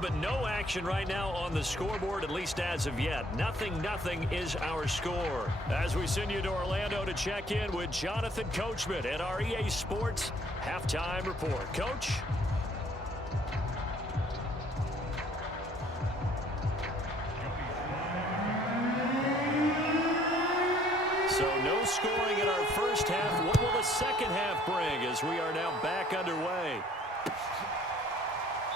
But no action right now on the scoreboard, at least as of yet. Nothing is our score. As we send you to Orlando to check in with Jonathan Coachman at our EA Sports Halftime Report. Coach? So no scoring in our first half. What will the second half bring as we are now back underway?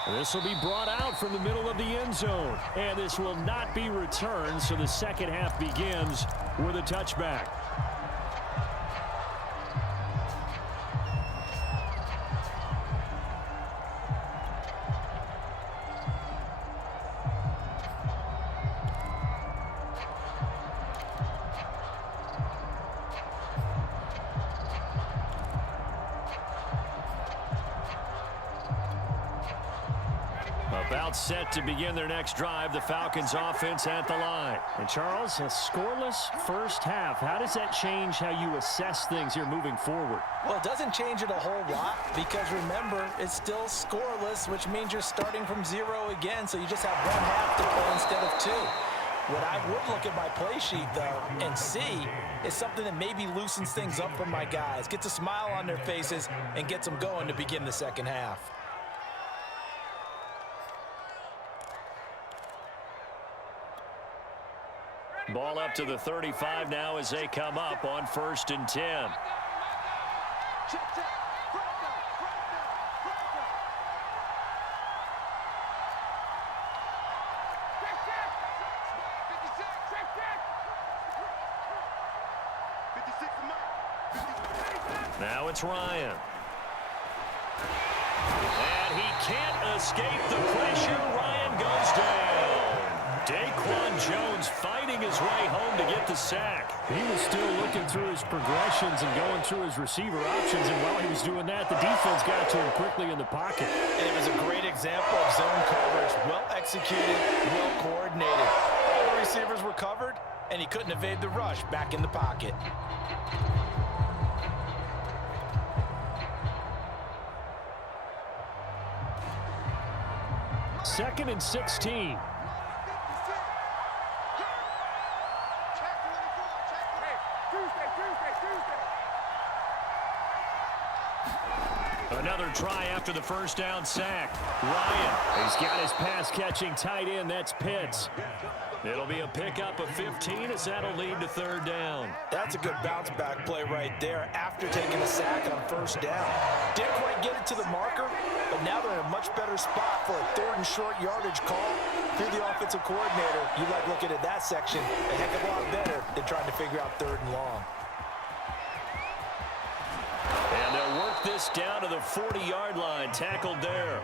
This will be brought out from the middle of the end zone. And this will not be returned, so the second half begins with a touchback. About set to begin their next drive, the Falcons offense at the line. And Charles, a scoreless first half. How does that change how you assess things here moving forward? Well, it doesn't change it a whole lot because remember, it's still scoreless, which means you're starting from 0 again, so you just have one half to play instead of 2. What I would look at my play sheet, though, and see is something that maybe loosens things up for my guys, gets a smile on their faces, and gets them going to begin the second half. Ball up to the 35 now as they come up on 1st and 10. Now it's Ryan. And he can't escape the pressure. Ryan goes down. Daquan Jones fighting his way home to get the sack. He was still looking through his progressions and going through his receiver options, and while he was doing that, the defense got to him quickly in the pocket. And it was a great example of zone coverage. Well executed, well coordinated. All the receivers were covered, and he couldn't evade the rush back in the pocket. Second and 16. Another try after the first down sack. Ryan, he's got his pass-catching tight end. That's Pitts. It'll be a pickup of 15 as that'll lead to 3rd down. That's a good bounce-back play right there after taking a sack on 1st down. Didn't quite get it to the marker, but now they're in a much better spot for a 3rd and short yardage call. Through the offensive coordinator, you like looking at that section a heck of a lot better than trying to figure out 3rd and long. And they'll work this down to the 40-yard line, tackled there.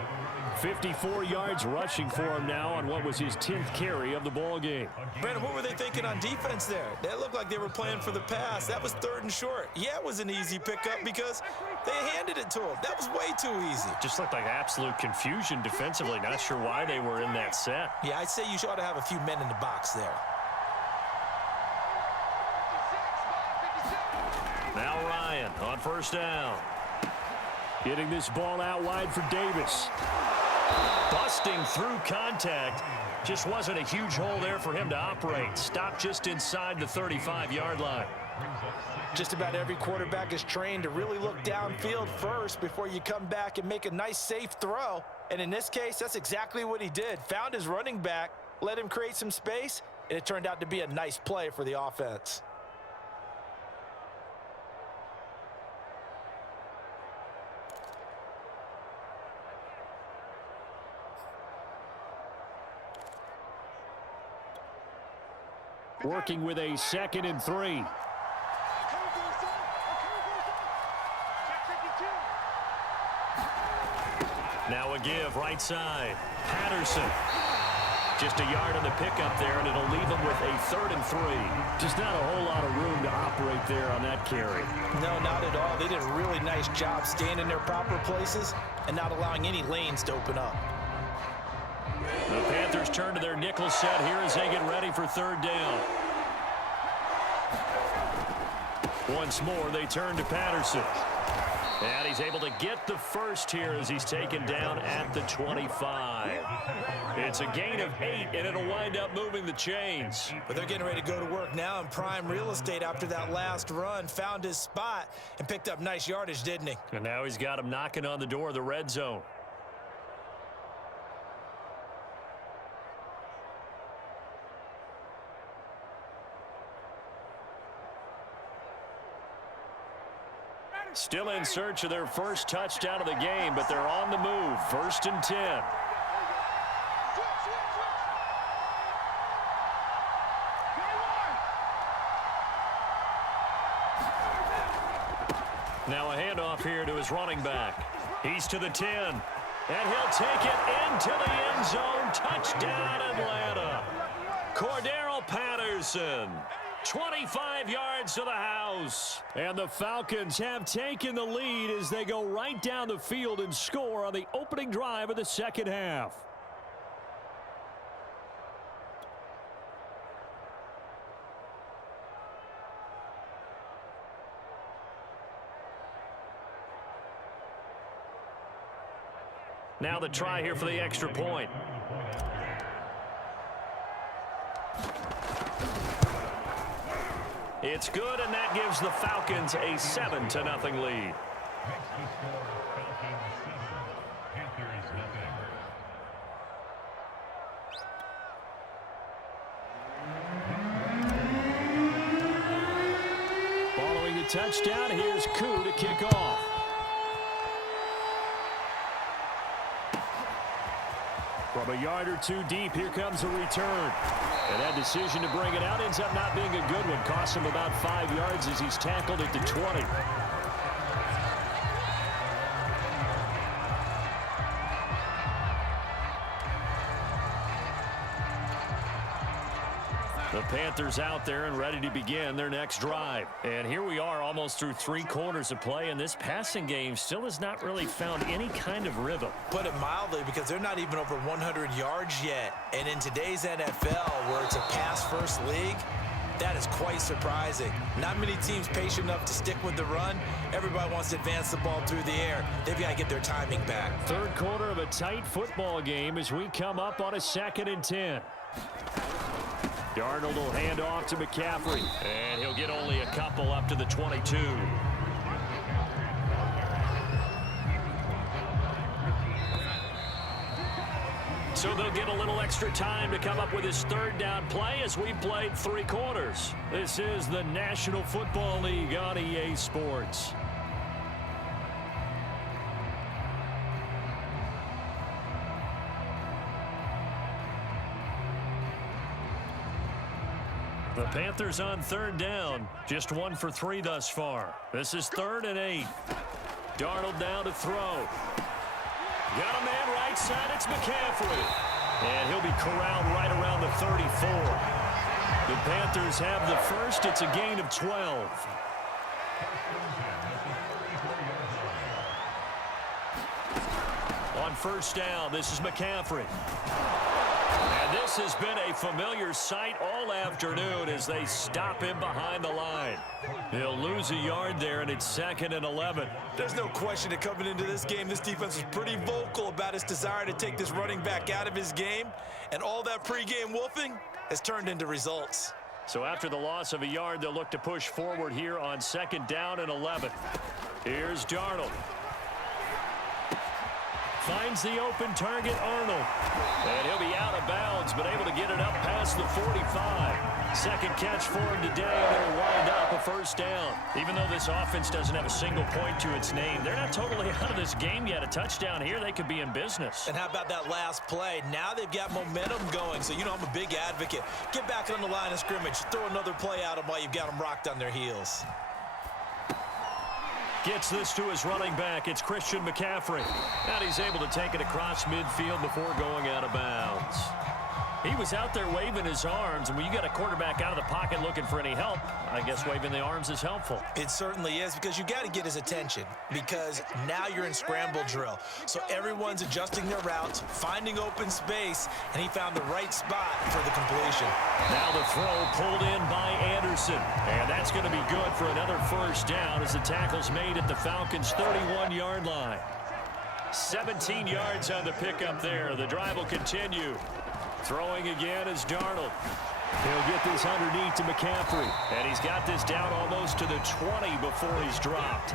54 yards rushing for him now on what was his 10th carry of the ball game. Brandon, what were they thinking on defense there? That looked like they were playing for the pass. That was 3rd and short. Yeah, it was an easy pickup because they handed it to him. That was way too easy. Just looked like absolute confusion defensively. Not sure why they were in that set. Yeah, I'd say you ought to have a few men in the box there. Now Ryan on 1st down. Getting this ball out wide for Davis. Busting through contact. Just wasn't a huge hole there for him to operate. Stopped just inside the 35-yard line. Just about every quarterback is trained to really look downfield first before you come back and make a nice, safe throw. And in this case, that's exactly what he did. Found his running back, let him create some space, and it turned out to be a nice play for the offense. Working with a 2nd and 3. Now a give right side. Patterson. Just a yard on the pickup there, and it'll leave him with a 3rd and 3. Just not a whole lot of room to operate there on that carry. No, not at all. They did a really nice job staying in their proper places and not allowing any lanes to open up. The Panthers turn to their nickel set here as they get ready for 3rd down. Once more, they turn to Patterson. And he's able to get the first here as he's taken down at the 25. It's a gain of 8, and it'll wind up moving the chains. But they're getting ready to go to work now in prime real estate after that last run. Found his spot and picked up nice yardage, didn't he? And now he's got him knocking on the door of the red zone. Still in search of their first touchdown of the game, but they're on the move. 1st and 10. Now a handoff here to his running back. He's to the 10. And he'll take it into the end zone. Touchdown, Atlanta. Cordero Patterson. 25 yards to the house. And the Falcons have taken the lead as they go right down the field and score on the opening drive of the second half. Now the try here for the extra point. It's good, and that gives the Falcons a 7-0 lead. Following the touchdown, here's Koo to kick off. From a yard or two deep, here comes a return. And that decision to bring it out ends up not being a good one. Costs him about 5 yards as he's tackled at the 20. The Panthers out there and ready to begin their next drive. And here we are almost through 3 quarters of play, and this passing game still has not really found any kind of rhythm. Put it mildly, because they're not even over 100 yards yet. And in today's NFL, where it's a pass-first league, that is quite surprising. Not many teams patient enough to stick with the run. Everybody wants to advance the ball through the air. They've got to get their timing back. 3rd quarter of a tight football game as we come up on a 2nd and 10. Darnold will hand off to McCaffrey, and he'll get only a couple up to the 22. So they'll get a little extra time to come up with his 3rd down play as we played 3 quarters. This is the National Football League on EA Sports. The Panthers on 3rd down. Just 1 for 3 thus far. This is 3rd and 8. Darnold down to throw. Got a man right side. It's McCaffrey. And he'll be corralled right around the 34. The Panthers have the first. It's a gain of 12. On 1st down, this is McCaffrey. And this has been a familiar sight all afternoon as they stop him behind the line. He'll lose a yard there, and it's 2nd and 11. There's no question that coming into this game, this defense was pretty vocal about its desire to take this running back out of his game. And all that pregame wolfing has turned into results. So after the loss of a yard, they'll look to push forward here on 2nd down and 11. Here's Darnold. Finds the open target, Arnold. And he'll be out of bounds, but able to get it up past the 45. 2nd catch for him today, and it'll wind up a 1st down. Even though this offense doesn't have a single point to its name, they're not totally out of this game yet. A touchdown here, they could be in business. And how about that last play? Now they've got momentum going, so you know I'm a big advocate. Get back on the line of scrimmage. Throw another play at them while you've got them rocked on their heels. Gets this to his running back. It's Christian McCaffrey. And he's able to take it across midfield before going out of bounds. He was out there waving his arms, and when you got a quarterback out of the pocket looking for any help, I guess waving the arms is helpful. It certainly is, because you got to get his attention, because now you're in scramble drill. So everyone's adjusting their routes, finding open space, and he found the right spot for the completion. Now the throw pulled in by Anderson, and that's going to be good for another first down as the tackle's made at the Falcons' 31-yard line. 17 yards on the pickup there. The drive will continue. Throwing again is Darnold. He'll get this underneath to McCaffrey. And he's got this down almost to the 20 before he's dropped.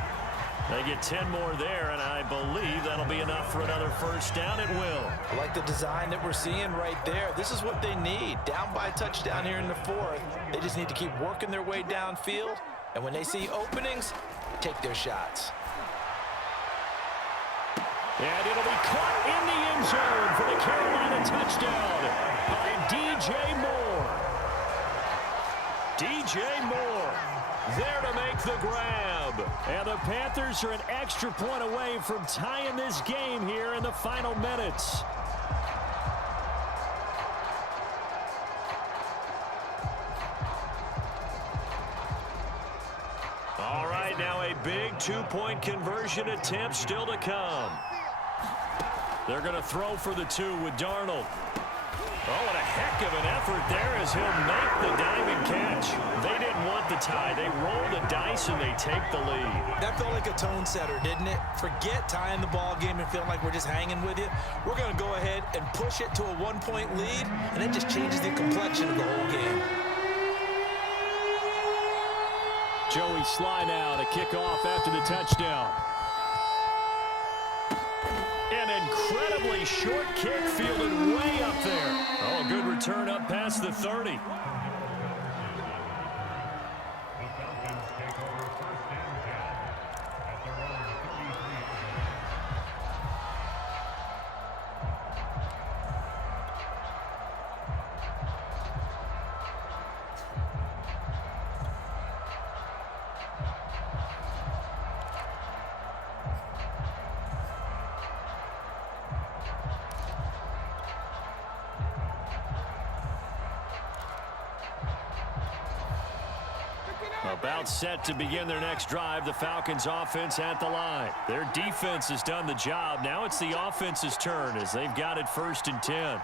They get 10 more there, and I believe that'll be enough for another first down. It will. I like the design that we're seeing right there. This is what they need. Down by a touchdown here in the fourth. They just need to keep working their way downfield. And when they see openings, take their shots. And it'll be caught in the end zone for the Carolina touchdown by DJ Moore. DJ Moore there to make the grab. And the Panthers are an extra point away from tying this game here in the final minutes. All right, now a big two-point conversion attempt still to come. They're going to throw for the two with Darnold. Oh, what a heck of an effort there as he'll make the diving catch. They didn't want the tie. They roll the dice and they take the lead. That felt like a tone setter, didn't it? Forget tying the ball game and feeling like we're just hanging with you. We're going to go ahead and push it to a one-point lead, and it just changes the complexion of the whole game. Joey Sly now to kick off after the touchdown. An incredibly short kick fielded way up there. Oh, a good return up past the 30. About set to begin their next drive. The Falcons offense at the line. Their defense has done the job. Now it's the offense's turn as they've got it 1st and 10.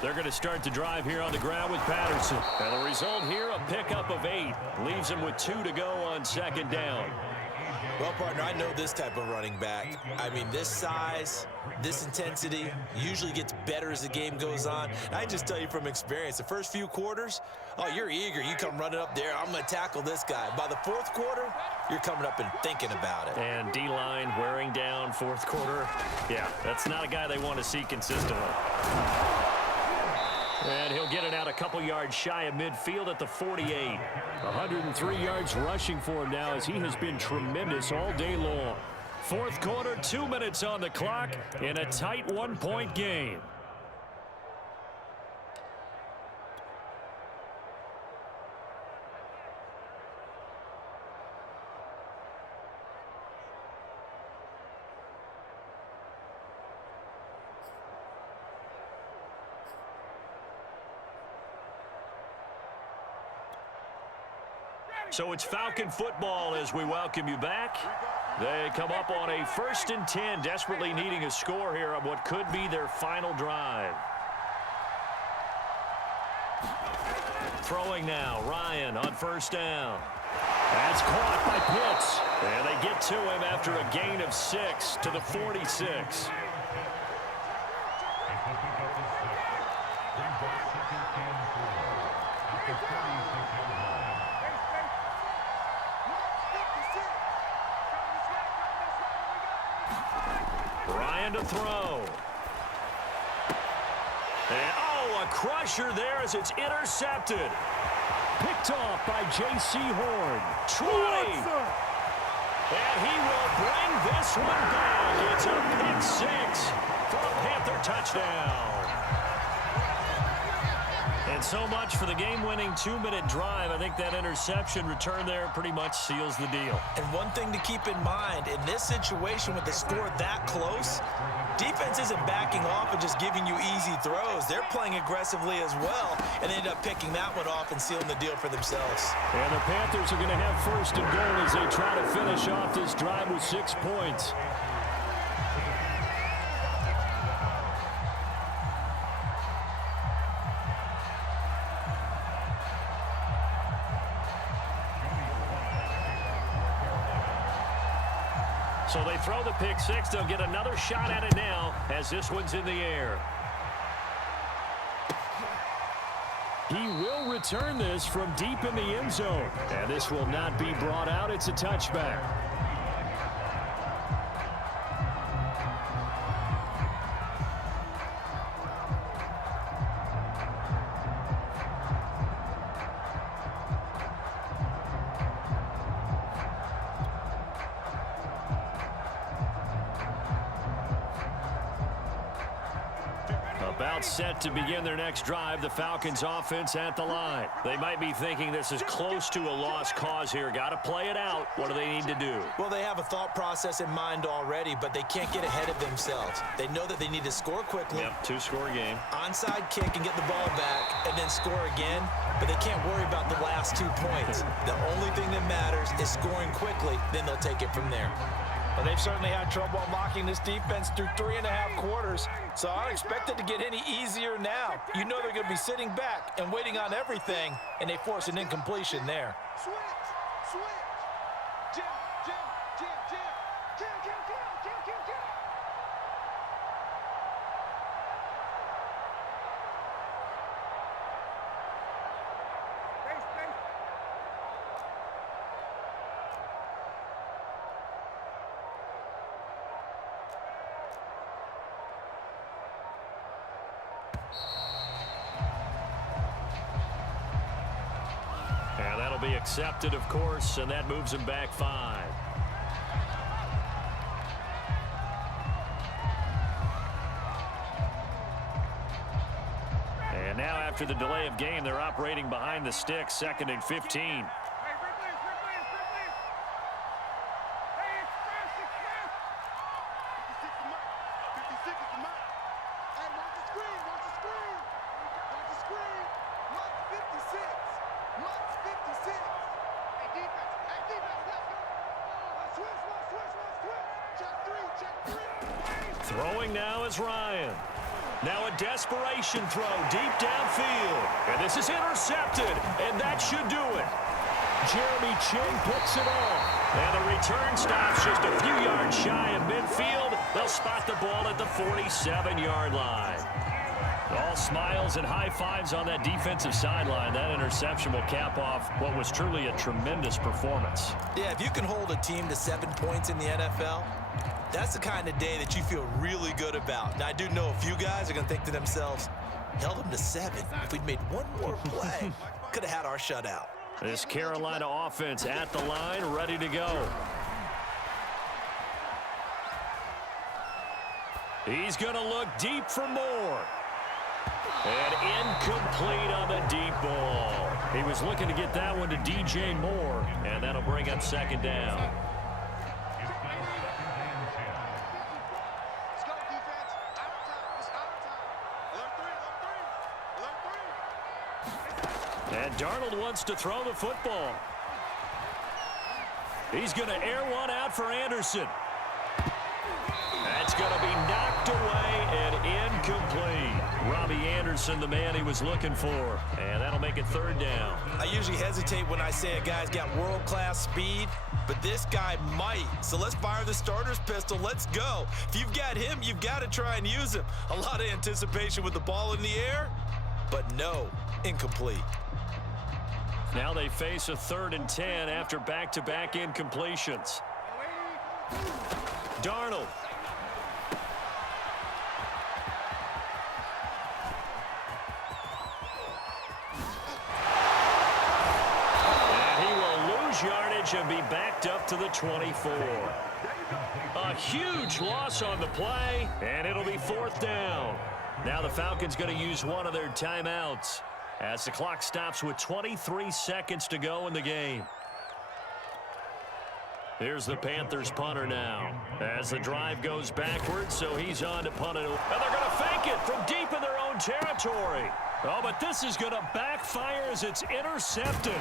They're going to start the drive here on the ground with Patterson. And the result here, a pickup of 8. Leaves them with 2 to go on 2nd down. Well, partner, I know this type of running back. I mean, this size, this intensity usually gets better as the game goes on. And I just tell you from experience, the first few quarters, oh, you're eager. You come running up there, I'm going to tackle this guy. By the 4th quarter, you're coming up and thinking about it. And D-line wearing down 4th quarter. Yeah, that's not a guy they want to see consistently. And he'll get it out a couple yards shy of midfield at the 48. 103 yards rushing for him now as he has been tremendous all day long. 4th quarter, 2 minutes on the clock in a tight 1-point game. So it's Falcon football as we welcome you back. They come up on a 1st and 10, desperately needing a score here on what could be their final drive. Throwing now, Ryan on 1st down. That's caught by Pitts. And they get to him after a gain of 6 to the 46. Ryan to throw. And, oh, a crusher there as it's intercepted. Picked off by J.C. Horn. 20. And he will bring this one back. It's a pick 6 for a Panther touchdown. And so much for the game-winning 2-minute drive. I think that interception return there pretty much seals the deal. And one thing to keep in mind, in this situation with the score that close, defense isn't backing off and just giving you easy throws. They're playing aggressively as well, and they end up picking that one off and sealing the deal for themselves. And the Panthers are going to have first and goal as they try to finish off this drive with 6 points. So they throw the pick six. They'll get another shot at it now as this one's in the air. He will return this from deep in the end zone. And this will not be brought out. It's a touchback. About set to begin their next drive, the Falcons offense at the line. They might be thinking this is close to a lost cause here. Got to play it out. What do they need to do? Well, they have a thought process in mind already, but they can't get ahead of themselves. They know that they need to score quickly. Yep, 2-score game. Onside kick and get the ball back and then score again, but they can't worry about the last 2 points. The only thing that matters is scoring quickly, then they'll take it from there. Well, they've certainly had trouble unlocking this defense through 3.5 quarters, so I don't expect it to get any easier now. You know they're going to be sitting back and waiting on everything, and they force an incompletion there. Switch! Jam! And that'll be accepted, of course, and that moves him back 5. And now after the delay of game, they're operating behind the sticks, 2nd and 15. Throwing now is Ryan. Now a desperation throw deep downfield. And this is intercepted, and that should do it. Jeremy Chin picks it off. And the return stops just a few yards shy of midfield. They'll spot the ball at the 47-yard line. All smiles and high fives on that defensive sideline. That interception will cap off what was truly a tremendous performance. Yeah, if you can hold a team to 7 points in the NFL, that's the kind of day that you feel really good about. Now, I do know a few guys are going to think to themselves, held them to 7. If we'd made one more play, could have had our shutout. This Carolina offense at the line, ready to go. He's going to look deep for more. And incomplete on the deep ball. He was looking to get that one to DJ Moore, and that'll bring up 2nd down. And Darnold wants to throw the football. He's going to air one out for Anderson. That's going to be knocked away and incomplete. Robbie Anderson, the man he was looking for. And that'll make it 3rd down. I usually hesitate when I say a guy's got world-class speed, but this guy might. So let's fire the starter's pistol. Let's go. If you've got him, you've got to try and use him. A lot of anticipation with the ball in the air, but no, incomplete. Now they face a 3rd and 10 after back-to-back incompletions. Darnold. Yardage and be backed up to the 24. A huge loss on the play, and it'll be 4th down. Now the Falcons going to use one of their timeouts. as the clock stops with 23 seconds to go in the game. Here's the Panthers punter now as the drive goes backwards, so he's on to punt it. And they're going to fake it from deep in their own territory. Oh, but this is going to backfire as it's intercepted.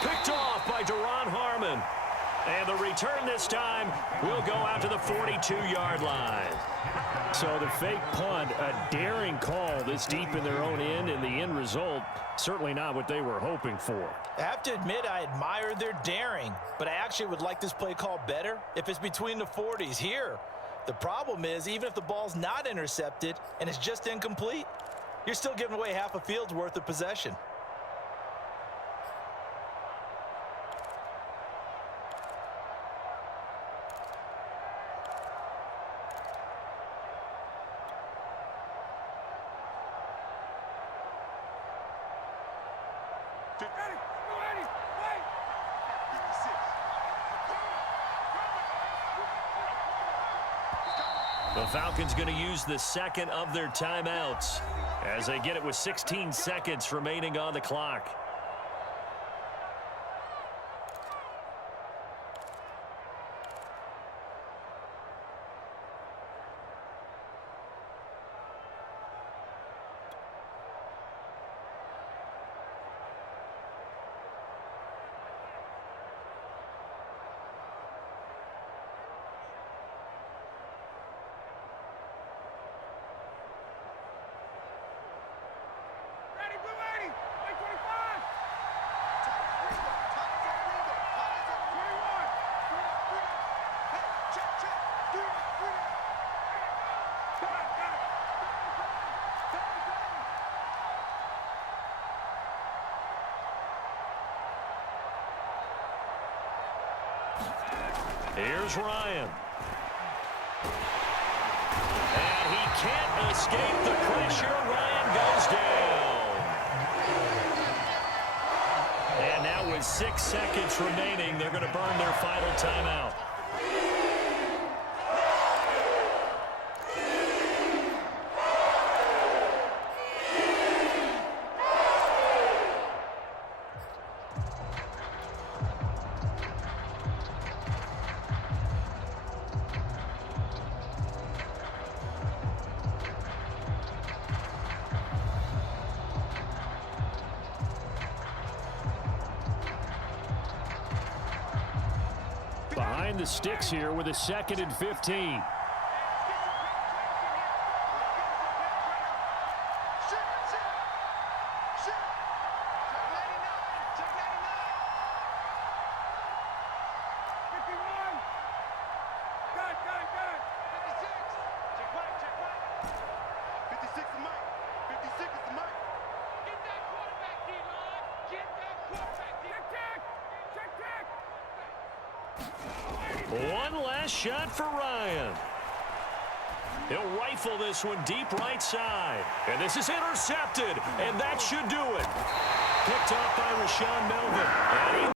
Picked off by Duron Harmon. And the return this time will go out to the 42-yard line. So the fake punt, a daring call this deep in their own end, and the end result, certainly not what they were hoping for. I have to admit I admire their daring, but I actually would like this play call better if it's between the 40s here. The problem is, even if the ball's not intercepted and it's just incomplete, you're still giving away half a field's worth of possession. The Falcons going to use the second of their timeouts as they get it with 16 seconds remaining on the clock. Here's Ryan. And he can't escape the pressure. Ryan goes down. And now with 6 seconds remaining, they're going to burn their final timeout. Behind the sticks here with a 2nd and 15. One last shot for Ryan. He'll rifle this one deep right side. And this is intercepted. And that should do it. Picked off by Rashaan Melvin. And he